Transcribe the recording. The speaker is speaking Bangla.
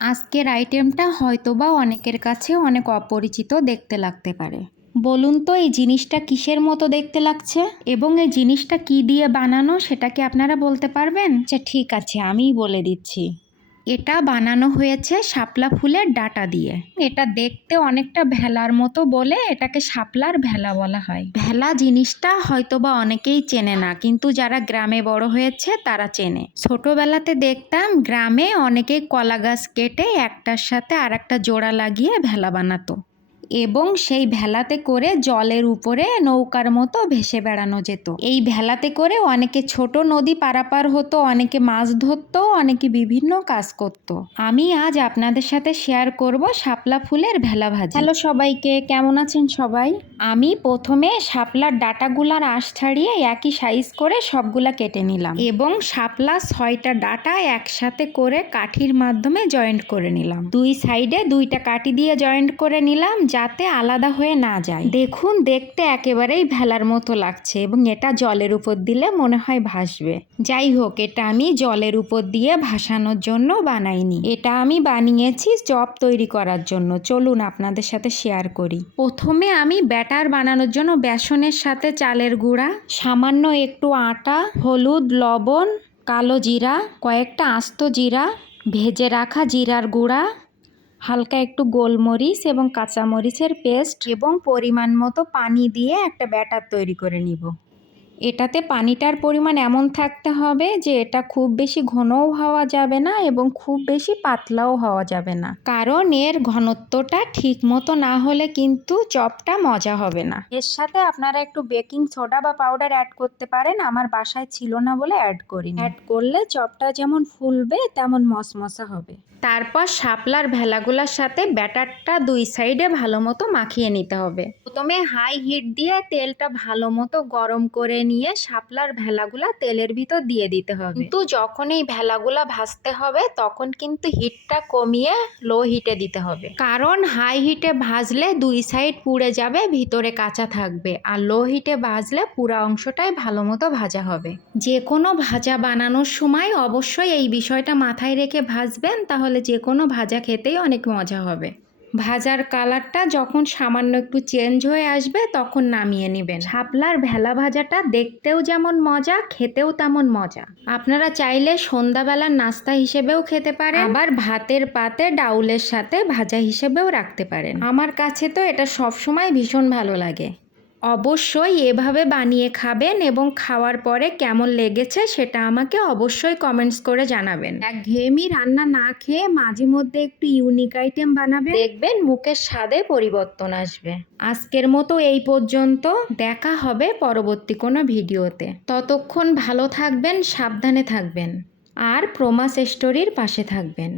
আজকের আইটেমটা হয়তোবা অনেকের কাছে অনেক অপরিচিত দেখতে লাগতে পারে। বলুন তো এই জিনিসটা কিসের মতো দেখতে লাগছে এবং এই জিনিসটা কি দিয়ে বানানো সেটা কি আপনারা বলতে পারবেন? আচ্ছা ঠিক আছে, আমিই বলে দিচ্ছি। এটা বানানো হয়েছে শাপলা ফুলের ডাঁটা দিয়ে। এটা দেখতে অনেকটা ভেলার মতো বলে এটাকে শাপলার ভেলা বলা হয়। ভেলা জিনিসটা হয়তোবা অনেকেই চেনে না, কিন্তু যারা গ্রামে বড় হয়েছে তারা চেনে। ছোটবেলাতে দেখতাম গ্রামে অনেকেই কলা গাছ কেটে একটার সাথে আর একটা জোড়া লাগিয়ে ভেলা বানাতো এবং সেই ভেলাতে করে জলের উপরে নৌকার মতো ভেসে বেড়ানো যেত। এই ভেলাতে করে অনেকে ছোট নদী পারাপার হতো, অনেকে মাছ ধরতো, অনেকে বিভিন্ন কাজ করত। আমি আজ আপনাদের সাথে শেয়ার করব শাপলা ফুলের ভেলা ভাজি। হ্যালো সবাইকে, কেমন আছেন সবাই? আমি প্রথমে শাপলার ডাঁটাগুলার আঁশ ছাড়িয়ে একই সাইজ করে সবগুলা কেটে নিলাম এবং শাপলা 6টা ডাঁটা একসাথে করে কাঠির মাধ্যমে জয়েন্ট করে নিলাম। দুই সাইডে 2টা কাঠি দিয়ে জয়েন্ট করে নিলাম যাতে আলাদা হয়ে না যায়। দেখুন দেখতে একেবারেই ভেলার মতো লাগছে এবং এটা জলের উপর দিলে মনে হয় ভাসবে। যাই হোক, এটা আমি জলের উপর দিয়ে ভাসানোর জন্য বানাইনি, এটা আমি বানিয়েছি চপ তৈরি করার জন্য। চলুন আপনাদের সাথে শেয়ার করি। প্রথমে আমি ব্যাটার বানানোর জন্য বেসনের সাথে চালের গুঁড়া, সামান্য একটু আটা, হলুদ, লবণ, কালো জিরা, কয়েকটা আস্ত জিরা, ভেজে রাখা জিরার গুঁড়া, হালকা একটু গোলমরিচ এবং কাঁচামরিচের পেস্ট এবং পরিমাণ মতো পানি দিয়ে একটা ব্যাটার তৈরি করে নিব। এটাতে পানিটার পরিমাণ এমন থাকতে হবে যে এটা খুব বেশি ঘনও হওয়া যাবে না এবং খুব বেশি পাতলাও হওয়া যাবে না, কারণ এর ঘনত্বটা ঠিক মতো না হলে কিন্তু চপটা মজা হবে না। এর সাথে আপনারা একটু বেকিং সোডা বা পাউডার অ্যাড করতে পারেন, আমার বাসায় ছিল না বলে অ্যাড করিনি। অ্যাড করলে চপটা যেমন ফুলবে তেমন মশমশা হবে। তারপর শাপলার ভেলাগুলোর সাথে ব্যাটারটা দুই সাইডে ভালো মতো মাখিয়ে নিতে হবে। প্রথমে হাই হিট দিয়ে তেলটা ভালো মতো গরম করে নিয়ে শাপলার ভেলাগুলা তেলের ভিতর দিয়ে দিতে হবে। কিন্তু যখন এই ভেলাগুলা ভাজতে হবে তখন কিন্তু হিটটা কমিয়ে লো হিটে দিতে হবে, কারণ হাই হিটে ভাজলে দুই সাইড পুড়ে যাবে, ভিতরে কাঁচা থাকবে, আর লো হিটে ভাজলে পুরা অংশটাই ভালো মতো ভাজা হবে। যে কোনো ভাজা বানানোর সময় অবশ্যই এই বিষয়টা মাথায় রেখে ভাজবেন, তাহলে যে কোনো ভাজা খেতেই অনেক মজা হবে। ভাজার কালারটা যখন সামান্য একটু চেঞ্জ হয়ে আসবে তখন নামিয়ে নেবেন। শাপলার ভেলা ভাজাটা দেখতেও যেমন মজা, খেতেও তেমন মজা। আপনারা চাইলে সন্ধ্যাবেলার নাস্তা হিসেবেও খেতে পারেন, আবার ভাতের পাতে ডাউলের সাথে ভাজা হিসেবেও রাখতে পারেন। আমার কাছে তো এটা সবসময় ভীষণ ভালো লাগে। অবশ্যই এভাবে বানিয়ে খাবেন এবং খাওয়ার পরে কেমন লেগেছে সেটা আমাকে অবশ্যই কমেন্টস করে জানাবেন। একঘেয়েমি রান্না না খেয়ে মাঝে মধ্যে একটু ইউনিক আইটেম বানাবেন, দেখবেন মুখের স্বাদে পরিবর্তন আসবে। আজকের মতো এই পর্যন্ত, দেখা হবে পরবর্তী কোনো ভিডিওতে। ততক্ষণ ভালো থাকবেন, সাবধানে থাকবেন আর প্রমাস স্টোরির পাশে থাকবেন।